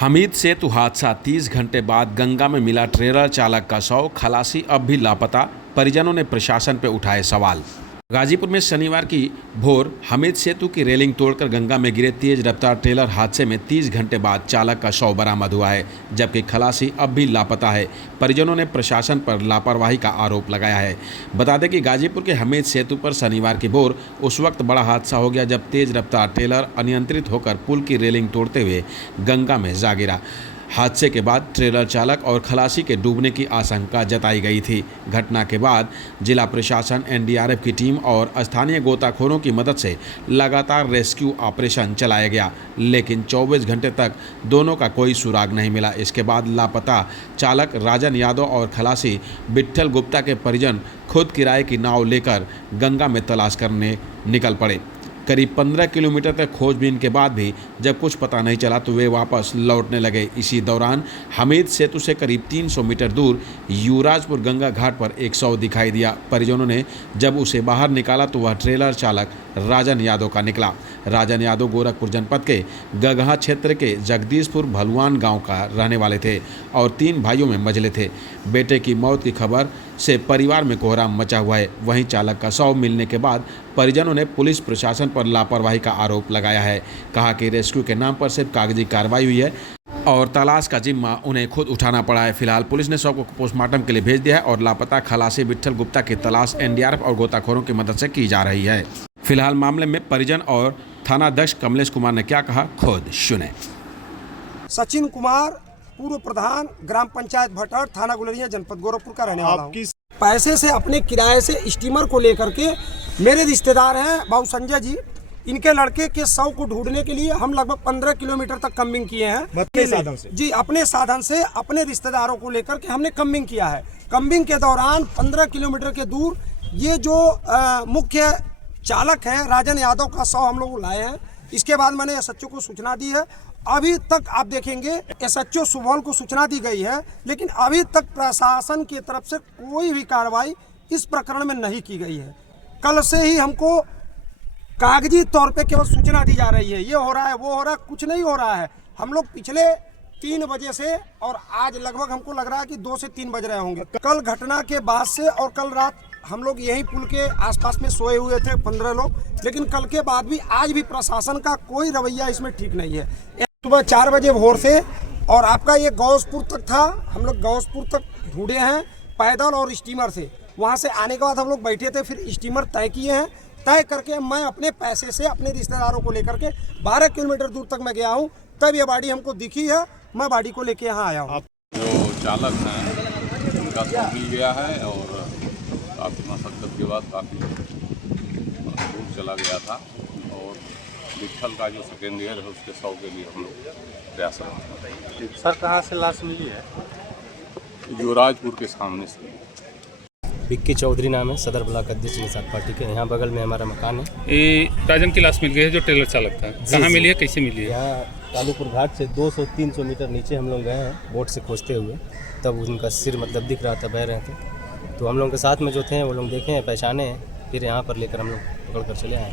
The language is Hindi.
हमीद सेतु हादसा 30 घंटे बाद गंगा में मिला ट्रेलर चालक का शव, खलासी अब भी लापता, परिजनों ने प्रशासन पर उठाए सवाल। गाजीपुर में शनिवार की भोर हमीद सेतु की रेलिंग तोड़कर गंगा में गिरे तेज रफ्तार ट्रेलर हादसे में 30 घंटे बाद चालक का शव बरामद हुआ है, जबकि खलासी अब भी लापता है। परिजनों ने प्रशासन पर लापरवाही का आरोप लगाया है। बता दें कि गाजीपुर के हमीद सेतु पर शनिवार की भोर उस वक्त बड़ा हादसा हो गया जब तेज रफ्तार ट्रेलर अनियंत्रित होकर पुल की रेलिंग तोड़ते हुए गंगा में जा गिरा। हादसे के बाद ट्रेलर चालक और खलासी के डूबने की आशंका जताई गई थी। घटना के बाद जिला प्रशासन, एनडीआरएफ की टीम और स्थानीय गोताखोरों की मदद से लगातार रेस्क्यू ऑपरेशन चलाया गया, लेकिन 24 घंटे तक दोनों का कोई सुराग नहीं मिला। इसके बाद लापता चालक राजन यादव और खलासी विट्ठल गुप्ता के परिजन खुद किराए की नाव लेकर गंगा में तलाश करने निकल पड़े। करीब 15 किलोमीटर तक खोजबीन के बाद भी जब कुछ पता नहीं चला तो वे वापस लौटने लगे। इसी दौरान हमीद सेतु से करीब 300 मीटर दूर युवराजपुर गंगा घाट पर एक शव दिखाई दिया। परिजनों ने जब उसे बाहर निकाला तो वह ट्रेलर चालक राजन यादव का निकला। राजन यादव गोरखपुर जनपद के गगहा क्षेत्र के जगदीशपुर भलुआन गांव का रहने वाले थे और 3 भाइयों में मंझले थे। बेटे की मौत की खबर से परिवार में कोहराम मचा हुआ है। वहीं चालक का शव मिलने के बाद परिजनों ने पुलिस प्रशासन पर लापरवाही का आरोप लगाया है। कहा कि रेस्क्यू के नाम पर सिर्फ कागजी कार्रवाई हुई है और तलाश का जिम्मा उन्हें खुद उठाना पड़ा है। फिलहाल पुलिस ने शव को पोस्टमार्टम के लिए भेज दिया है और लापता खलासी विट्ठल गुप्ता की तलाश एनडीआरएफ और गोताखोरों की मदद से की जा रही है। फिलहाल मामले में परिजन और थानाध्यक्ष कमलेश कुमार ने क्या कहा, खुद सुने। सचिन कुमार, पूर्व प्रधान ग्राम पंचायत भटहर, थाना गुलरिया, जनपद गोरखपुर का रहने वाला हूँ। पैसे से अपने किराए से स्टीमर को लेकर के मेरे रिश्तेदार हैं बाबू संजय जी, इनके लड़के के शव को ढूंढने के लिए हम लगभग 15 किलोमीटर तक कम्बिंग किए हैं। अपने साधन से जी, अपने साधन से अपने रिश्तेदारों को लेकर के हमने कम्बिंग किया है। कम्बिंग के दौरान 15 किलोमीटर के दूर ये जो मुख्य चालक है राजन यादव का शव हम लोग लाए हैं। इसके बाद मैंने एसएचओ को सूचना दी है। अभी तक आप देखेंगे एसएचओ सुबौल को सूचना दी गई है, लेकिन अभी तक प्रशासन की तरफ से कोई भी कार्रवाई इस प्रकरण में नहीं की गई है। कल से ही हमको कागजी तौर पे केवल सूचना दी जा रही है, ये हो रहा है, वो हो रहा है, कुछ नहीं हो रहा है। हम लोग पिछले 3 बजे से और आज लगभग हमको लग रहा है कि 2 से 3 बज रहे होंगे। कल घटना के बाद से और कल रात हम लोग यही पुल के आसपास में सोए हुए थे 15 लोग, लेकिन कल के बाद भी आज भी प्रशासन का कोई रवैया इसमें ठीक नहीं है। सुबह 4 बजे भोर से और आपका ये गौसपुर तक था, हम लोग गौसपुर तक ढूंढे हैं पैदल और स्टीमर से। वहाँ से आने के बाद हम लोग बैठे थे, फिर स्टीमर तय किए हैं। तय करके मैं अपने पैसे से अपने रिश्तेदारों को लेकर के 12 किलोमीटर दूर तक मैं गया हूँ, तब ये गाड़ी हमको दिखी है, मैं गाड़ी को लेके यहाँ आया हूँ। जो चालक हैं उनका शव मिल गया है और काफ़ी मशक्क़त के बाद काफ़ी दूर चला गया था और विट्ठल का जो सेकेंड ईयर है उसके शव के लिए हम लोग प्रयासरत हैं। सर कहाँ से लाश मिली है? युवराजपुर के सामने से। विक्की चौधरी नाम है, सदर ब्लॉक अध्यक्ष निषाद पार्टी के। यहाँ बगल में हमारा मकान है। ये राजन की लाश मिल गई है जो ट्रेलर चालक था, कहाँ मिली है, कैसे मिली है? यहाँ कालूपुर घाट से 200-300 मीटर नीचे हम लोग गए हैं बोट से खोजते हुए, तब उनका सिर मतलब दिख रहा था, बह रहे थे। तो हम लोग के साथ में जो थे वो लोग देखे हैं, पहचाने हैं, फिर यहाँ पर लेकर हम लोग पकड़ कर चले आए।